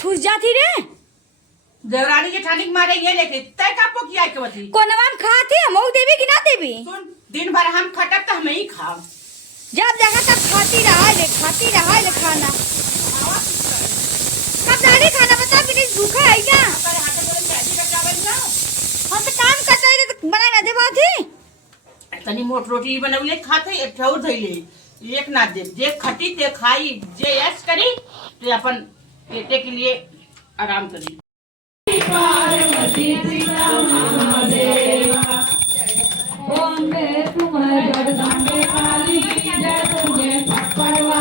ठूस जाती रे देवरानी के ठानिक मारे ये लेके तय कापो किया के बती कोनवान खाती हम देवी कि ना देवी सुन दिन भर हम खटक त हम ही खाओ जब जगह तक खाती रहा ले खाना कब दाढ़ी खाना बता बिनी भूखा है क्या पर हाथ में मैगी का चावल ना हम तो काम करते रहे तो बनाई ना दे बाती तनी मोट रोटी बनवले खाते एक ठौर धइले एक ना दे जे खटी ते खाई जे ऐश करी ते अपन पेटे के लिए आराम करी पार्वती पिता महादेवा ओम तुम्हारे जगदम्बे काली जय तुम्हें पकड़वा